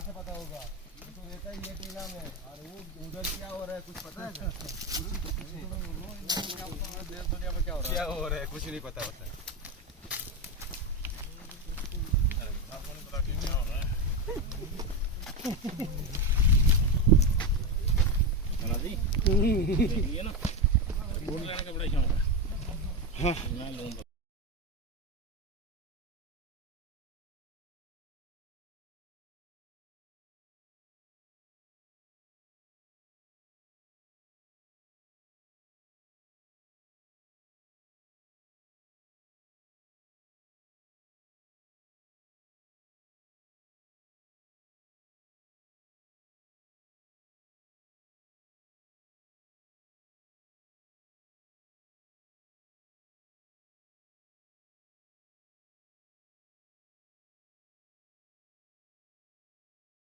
कहाँ से पता होगा? तो रहता ही है टीना में, और वो उधर क्या हो रहा है कुछ पता है? देश दुनिया में क्या हो रहा है कुछ नहीं पता होता है। ये ना लेने का बड़ा शौक है। हाँ मैं लूंगा